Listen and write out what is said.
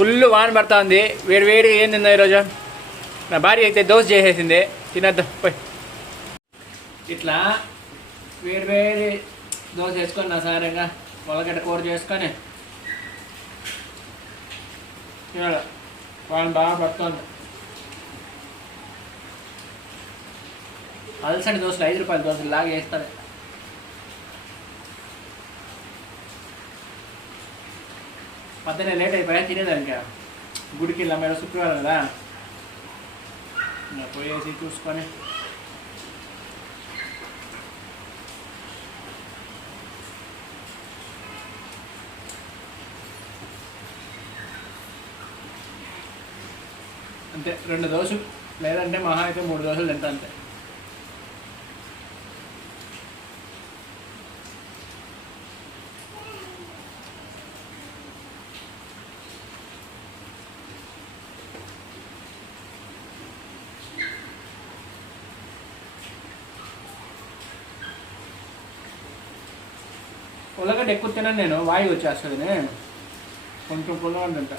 Full వాన పడుతుంది. వేడి వేడి ఏం తిందా ఈరోజు. నా భార్య అయితే దోశ చేసేసింది, తినద్దు పోయి. ఇట్లా వేడి వేడి దోశ వేసుకొని నా సారంగా ఉల్లగడ్డ కూర చేసుకొని తినాలి. వాన బాగా పడుతుంది. అలసండి దోశలు 5 రూపాయల దోశలు లాగా వేస్తుంది. పొద్దున్నే లేట్ అయిపోయా తినేదానికి. గుడికి వెళ్ళాం మేడం, శుక్రవారం కదా. పోయేసి చూసుకొని అంతే. 2 దోశలు లేదంటే మహా అయితే 3 దోశలు తింటా అంతే. ఉల్లగడ్డ ఎక్కువ తినను నేను, వాయువు వచ్చేస్తుంది. కొంచెం పుల్లగా తింటా.